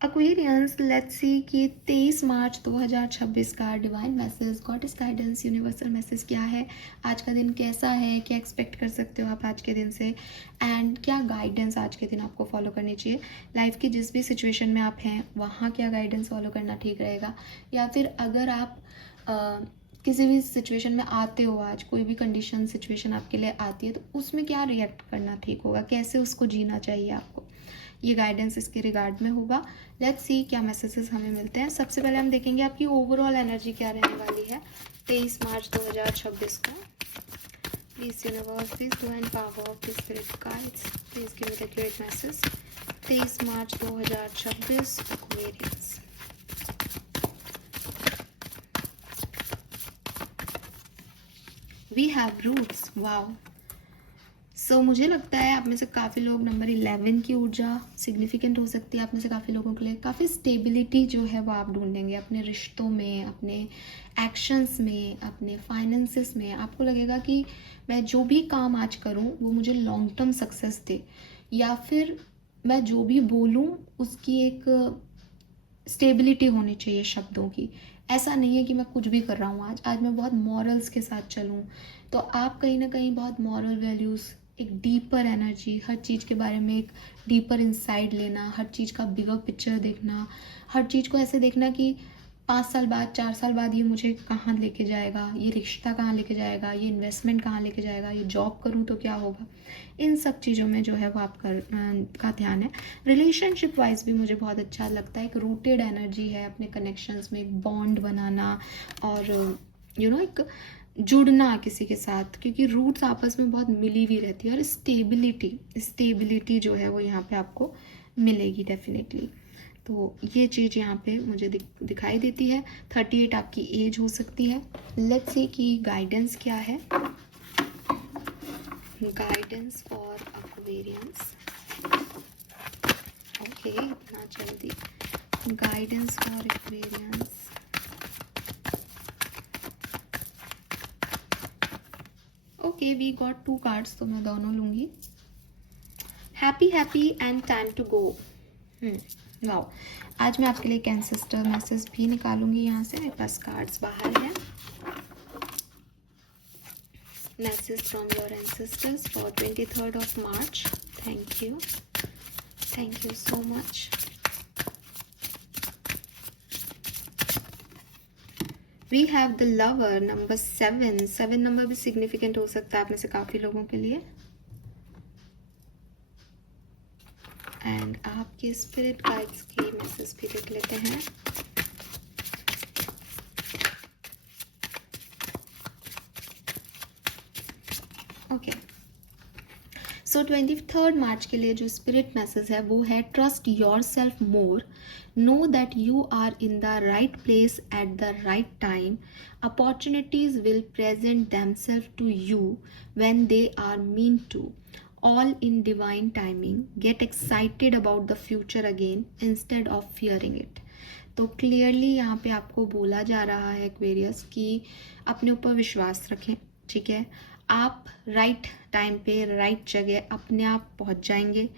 Aquarians, let's see कि 23 March 2026 का divine message, goddess guidance, universal message क्या है। आज का दिन कैसा है, क्या एक्सपेक्ट कर सकते हो आप आज के दिन से, एंड क्या गाइडेंस आज के दिन आपको फॉलो करनी चाहिए। लाइफ की जिस भी सिचुएशन में आप हैं वहाँ क्या गाइडेंस फॉलो करना ठीक रहेगा, या फिर अगर आप किसी भी सिचुएशन में आते हो, आज कोई भी कंडीशन सिचुएशन आपके लिए आती है तो उसमें क्या रिएक्ट करना ठीक होगा, कैसे उसको जीना चाहिए आपको। ये गाइडेंस इसके रिगार्ड में होगा। लेट्स सी क्या मैसेजेस हमें मिलते हैं। सबसे पहले हम देखेंगे आपकी ओवरऑल एनर्जी क्या रहने वाली है 23 मार्च 2026 को। Please universe, please do and power of the spirit guides, please give me the great message 23 March 2026 Aquarians. We have roots, wow. So मुझे लगता है आप में से काफ़ी लोग नंबर 11 की ऊर्जा सिग्निफिकेंट हो सकती है। आप में से काफ़ी लोगों के लिए काफ़ी स्टेबिलिटी जो है वो आप ढूंढेंगे अपने रिश्तों में, अपने एक्शंस में, अपने फाइनेंसेस में। आपको लगेगा कि मैं जो भी काम आज करूं वो मुझे लॉन्ग टर्म सक्सेस दे, या फिर मैं जो भी बोलूं उसकी एक स्टेबिलिटी होनी चाहिए शब्दों की। ऐसा नहीं है कि मैं कुछ भी कर रहा हूँ आज मैं बहुत मॉरल्स के साथ चलूँ। तो आप कहीं ना कहीं बहुत मॉरल वैल्यूज़, एक डीपर एनर्जी, हर चीज़ के बारे में एक डीपर इंसाइट लेना, हर चीज़ का बिगर पिक्चर देखना, हर चीज़ को ऐसे देखना कि 5 साल बाद, 4 साल बाद ये मुझे कहाँ लेके जाएगा, ये रिश्ता कहाँ लेके जाएगा, ये इन्वेस्टमेंट कहाँ लेके जाएगा, ये जॉब करूँ तो क्या होगा। इन सब चीज़ों में जो है वो आप का ध्यान है। रिलेशनशिप वाइज भी मुझे बहुत अच्छा लगता है। एक रूटेड एनर्जी है अपने कनेक्शंस में, एक बॉन्ड बनाना और एक जुड़ना किसी के साथ, क्योंकि रूट्स आपस में बहुत मिली हुई रहती है। और स्टेबिलिटी जो है वो यहाँ पे आपको मिलेगी डेफिनेटली। तो ये चीज़ यहाँ पे मुझे दिखाई देती है। 38 आपकी एज हो सकती है। लेट्स सी कि गाइडेंस क्या है। गाइडेंस फॉर एक्वेरियंस, ओके, इतना जल्दी। Guidance for Aquarians, okay, we got 2 cards, तो मैं दोनों लूँगी। Happy end time to go. Wow, आज मैं आपके लिए एक एंसेस्टर मैसेज भी निकालूंगी यहाँ से। मेरे पास कार्ड्स बाहर है। Message from your ancestors for 23rd of March. Thank you so much. We have the lover number 7 number भी सिग्निफिकेंट हो सकता है आप में से काफ़ी लोगों के लिए। एंड आपके स्पिरिट गाइड्स की मैसेज भी देख लेते हैं। ओके, सो 23rd मार्च के लिए जो स्पिरिट मैसेज है वो है trust your self more, know that you are in the right place at the right time, opportunities will present themselves to you when they are meant to, all in divine timing, get excited about the future again instead of fearing it. तो clearly यहाँ पे आपको बोला जा रहा है Aquarius कि अपने ऊपर विश्वास रखें, ठीक है। आप राइट टाइम पे राइट जगह अपने आप पहुँच जाएंगे।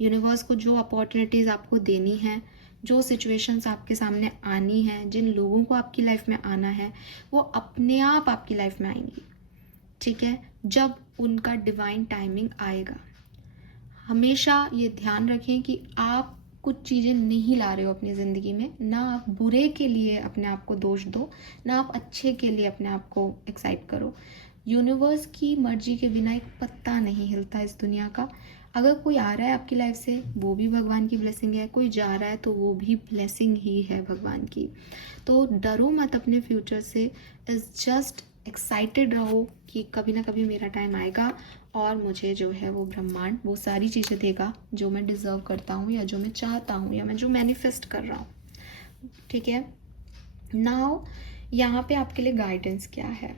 यूनिवर्स को जो अपॉर्चुनिटीज़ आपको देनी है, जो सिचुएशंस आपके सामने आनी है, जिन लोगों को आपकी लाइफ में आना है, वो अपने आप आपकी लाइफ में आएंगी, ठीक है, जब उनका डिवाइन टाइमिंग आएगा। हमेशा ये ध्यान रखें कि आप कुछ चीज़ें नहीं ला रहे हो अपनी ज़िंदगी में, ना आप बुरे के लिए अपने आप को दोष दो, ना आप अच्छे के लिए अपने आप को एक्साइट करो। यूनिवर्स की मर्जी के बिना एक पत्ता नहीं हिलता इस दुनिया का। अगर कोई आ रहा है आपकी लाइफ से वो भी भगवान की ब्लेसिंग है, कोई जा रहा है तो वो भी ब्लेसिंग ही है भगवान की। तो डरो मत अपने फ्यूचर से, इज जस्ट एक्साइटेड रहो कि कभी ना कभी मेरा टाइम आएगा और मुझे जो है वो ब्रह्मांड वो सारी चीज़ें देगा जो मैं डिज़र्व करता हूँ, या जो मैं चाहता हूँ, या मैं जो मैनिफेस्ट कर रहा हूँ, ठीक है। नाउ यहाँ पे आपके लिए गाइडेंस क्या है।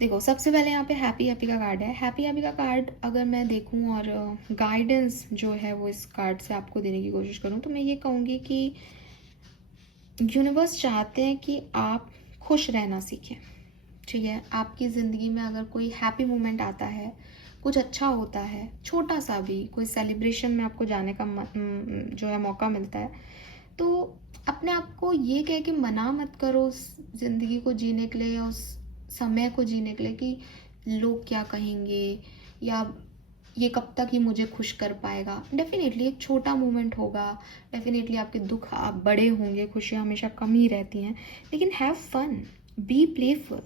देखो, सबसे पहले यहाँ पे हैप्पी का कार्ड है। हैप्पी का कार्ड अगर मैं देखूँ और गाइडेंस जो है वो इस कार्ड से आपको देने की कोशिश करूँ तो मैं ये कहूँगी कि यूनिवर्स चाहते हैं कि आप खुश रहना सीखें, ठीक है। आपकी ज़िंदगी में अगर कोई हैप्पी मोमेंट आता है, कुछ अच्छा होता है, छोटा सा भी कोई सेलिब्रेशन में आपको जाने का जो है मौका मिलता है, तो अपने आप को ये कह के मना मत करो उस ज़िंदगी को जीने के लिए या उस समय को जीने के लिए कि लोग क्या कहेंगे या ये कब तक ही मुझे खुश कर पाएगा। डेफिनेटली एक छोटा मोमेंट होगा, डेफिनेटली आपके दुख आप बड़े होंगे, खुशियाँ हमेशा कम ही रहती हैं, लेकिन हैव फन, बी प्लेफुल,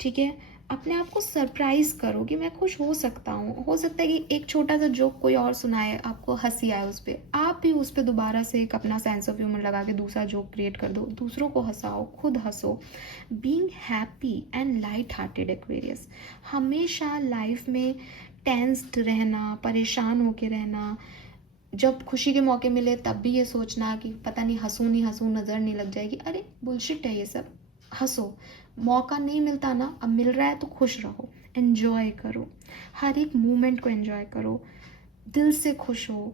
ठीक है। अपने आप को सरप्राइज़ करो कि मैं खुश हो सकता हूँ। हो सकता है कि एक छोटा सा जोक कोई और सुनाए, आपको हंसी आए उस पर, आप भी उस पर दोबारा से एक अपना सेंस ऑफ ह्यूमर लगा के दूसरा जोक क्रिएट कर दो, दूसरों को हंसाओ, खुद हंसो। Being happy and light hearted Aquarius, हमेशा लाइफ में टेंस्ड रहना, परेशान होके रहना, जब खुशी के मौके मिले तब भी ये सोचना कि पता नहीं हंसूं नहीं हंसूं, नज़र नहीं लग जाएगी, अरे बुलशिट है ये सब। हंसो, मौका नहीं मिलता ना, अब मिल रहा है तो खुश रहो, एन्जॉय करो, हर एक मोमेंट को एन्जॉय करो, दिल से खुश हो।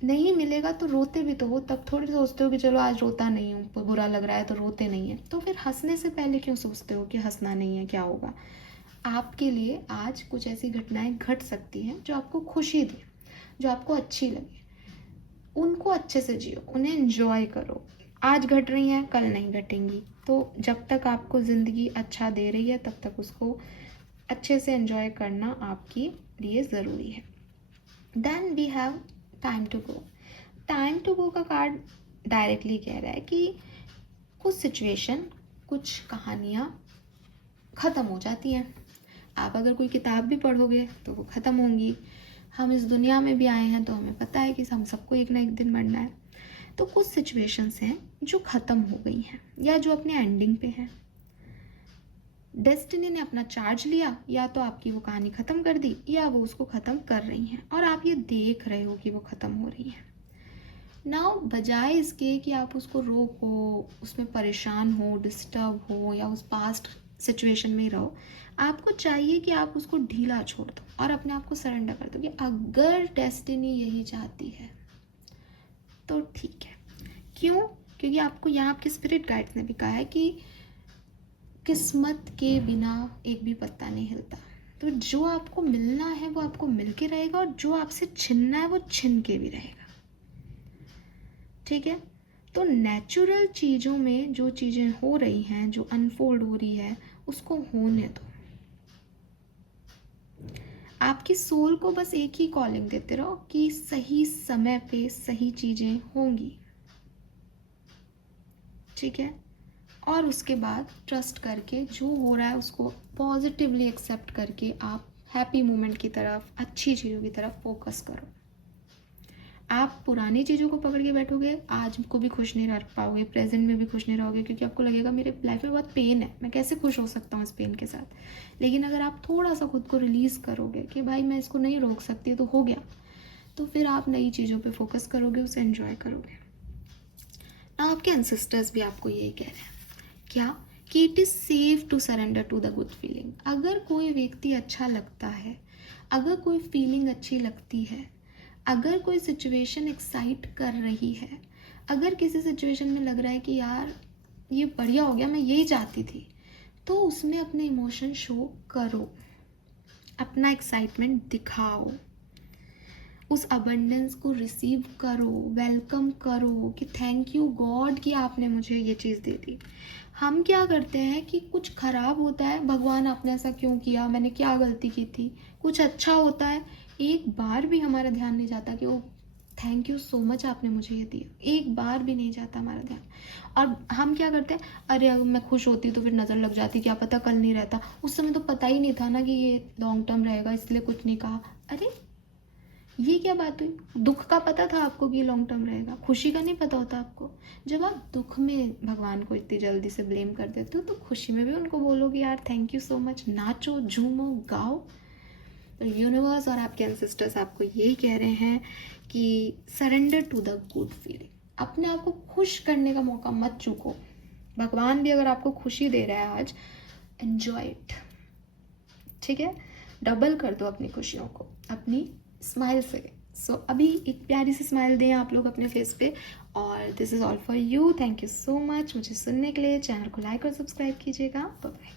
नहीं मिलेगा तो रोते भी तो हो, तब थोड़ी सोचते हो कि चलो आज रोता नहीं हूँ, बुरा लग रहा है तो रोते नहीं है, तो फिर हंसने से पहले क्यों सोचते हो कि हंसना नहीं है, क्या होगा। आपके लिए आज कुछ ऐसी घटनाएं घट सकती हैं जो आपको खुशी दे, जो आपको अच्छी लगे, उनको अच्छे से जियो, उन्हें एंजॉय करो। आज घट रही हैं, कल नहीं घटेंगी, तो जब तक आपको ज़िंदगी अच्छा दे रही है तब तक उसको अच्छे से एंजॉय करना आपके लिए ज़रूरी है। Then we have time to go. Time to go का कार्ड डायरेक्टली कह रहा है कि कुछ सिचुएशन, कुछ कहानियाँ ख़त्म हो जाती हैं। आप अगर कोई किताब भी पढ़ोगे तो वो ख़त्म होंगी। हम इस दुनिया में भी आए हैं तो हमें पता है कि हम सबको एक ना एक दिन मरना है। तो कुछ सिचुएशंस हैं जो ख़त्म हो गई हैं या जो अपने एंडिंग पे हैं। डेस्टिनी ने अपना चार्ज लिया, या तो आपकी वो कहानी ख़त्म कर दी या वो उसको ख़त्म कर रही हैं और आप ये देख रहे हो कि वो ख़त्म हो रही हैं। नाउ बजाय इसके कि आप उसको रोको, उसमें परेशान हो, डिस्टर्ब हो या उस पास्ट सिचुएशन में ही रहो, आपको चाहिए कि आप उसको ढीला छोड़ दो और अपने आप को सरेंडर कर दो कि अगर डेस्टिनी यही चाहती है तो ठीक है। क्यों? क्योंकि आपको यहाँ आपके स्पिरिट गाइड्स ने भी कहा है कि किस्मत के बिना एक भी पत्ता नहीं हिलता। तो जो आपको मिलना है वो आपको मिल के रहेगा और जो आपसे छिनना है वो छिन के भी रहेगा, ठीक है। तो नेचुरल चीज़ों में जो चीज़ें हो रही हैं, जो अनफोल्ड हो रही है, उसको होने दो। आपकी सोल को बस एक ही कॉलिंग देते रहो कि सही समय पे सही चीज़ें होंगी, ठीक है। और उसके बाद ट्रस्ट करके जो हो रहा है उसको पॉजिटिवली एक्सेप्ट करके आप हैप्पी मोमेंट की तरफ, अच्छी चीज़ों की तरफ फोकस करो। आप पुरानी चीज़ों को पकड़ के बैठोगे, आज को भी खुश नहीं रह पाओगे, प्रेजेंट में भी खुश नहीं रहोगे, क्योंकि आपको लगेगा मेरे लाइफ में बहुत पेन है, मैं कैसे खुश हो सकता हूँ इस पेन के साथ। लेकिन अगर आप थोड़ा सा खुद को रिलीज़ करोगे कि भाई मैं इसको नहीं रोक सकती तो हो गया, तो फिर आप नई चीज़ों पे फोकस करोगे, उसे एंजॉय करोगे। ना आपके एंसेस्टर्स भी आपको यही कह रहे हैं, क्या कि it is safe to surrender to the good feeling. अगर कोई व्यक्ति अच्छा लगता है, अगर कोई फीलिंग अच्छी लगती है, अगर कोई सिचुएशन एक्साइट कर रही है, अगर किसी सिचुएशन में लग रहा है कि यार ये बढ़िया हो गया, मैं यही चाहती थी, तो उसमें अपने इमोशन शो करो, अपना एक्साइटमेंट दिखाओ, उस अबंडेंस को रिसीव करो, वेलकम करो कि थैंक यू गॉड कि आपने मुझे ये चीज़ दे दी। हम क्या करते हैं कि कुछ ख़राब होता है, भगवान आपने ऐसा क्यों किया, मैंने क्या गलती की थी। कुछ अच्छा होता है, एक बार भी हमारा ध्यान नहीं जाता कि ओ थैंक यू सो मच आपने मुझे ये दिया, एक बार भी नहीं जाता हमारा ध्यान। और हम क्या करते हैं, अरे अगर मैं खुश होती तो फिर नज़र लग जाती, क्या पता कल नहीं रहता, उस समय तो पता ही नहीं था ना कि ये लॉन्ग टर्म रहेगा, इसलिए कुछ नहीं कहा। अरे ये क्या बात हुई, दुख का पता था आपको कि लॉन्ग टर्म रहेगा, खुशी का नहीं पता होता आपको। जब आप दुख में भगवान को इतनी जल्दी से ब्लेम कर देते हो, तो खुशी में भी उनको बोलोगे यार थैंक यू सो मच, नाचो, झूमो, गाओ। तो यूनिवर्स और आपके एंसेस्टर्स आपको यही कह रहे हैं कि surrender to the good feeling. अपने आप को खुश करने का मौका मत चूको। भगवान भी अगर आपको खुशी दे रहा है आज, एन्जॉय इट, ठीक है। डबल कर दो अपनी खुशियों को अपनी स्माइल से। सो अभी एक प्यारी सी स्माइल दें आप लोग अपने फेस पे। और this is all for you. Thank you so much मुझे सुनने के लिए। चैनल को लाइक और सब्सक्राइब कीजिएगा। Bye bye.